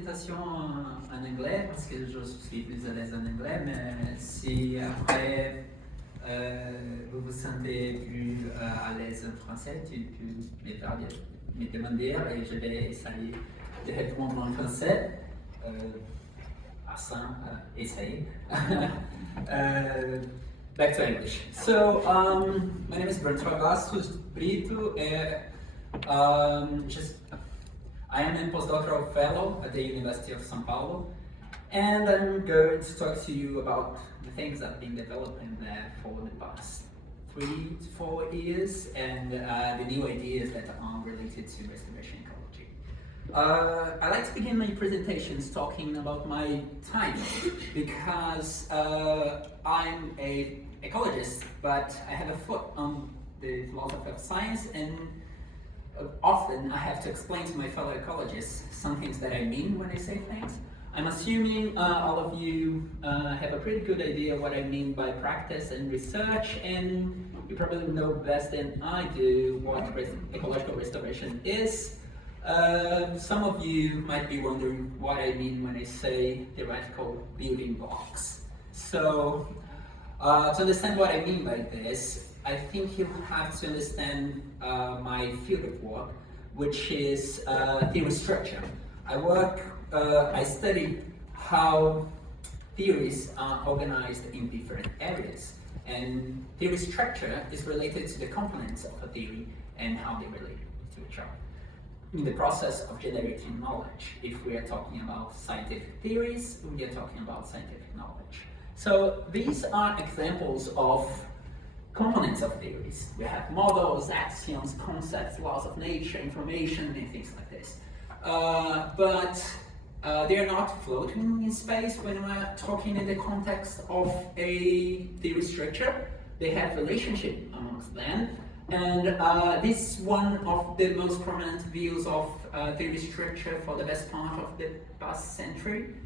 présentation en anglais parce que je suis plus à l'aise en anglais, mais si après vous vous sentez plus à l'aise en français, tu peux me demander et je vais essayer de répondre en français. Essayer. Back to English. So, my name is Bertrand Bastos Brito. I am a postdoctoral fellow at the University of São Paulo, and I'm going to talk to you about the things I've been developing there for the past 3 to 4 years, and the new ideas that are related to restoration ecology. I like to begin my presentations talking about my time because I'm an ecologist, but I have a foot on the philosophy of science, and often I have to explain to my fellow ecologists some things that I mean when I say things. I'm assuming all of you have a pretty good idea what I mean by practice and research, and you probably know best than I do what ecological restoration is. Some of you might be wondering what I mean when I say theoretical building blocks. So, to understand what I mean by this, I think you have to understand my field of work, which is theory structure. I study how theories are organized in different areas, and theory structure is related to the components of a theory and how they relate to each other. In the process of generating knowledge, if we are talking about scientific theories, we are talking about scientific knowledge. So these are examples of components of theories. We have models, axioms, concepts, laws of nature, information, and things like this. But they are not floating in space when we're talking in the context of a theory structure. They have relationship amongst them. And this is one of the most prominent views of theory structure for the best part of the past century.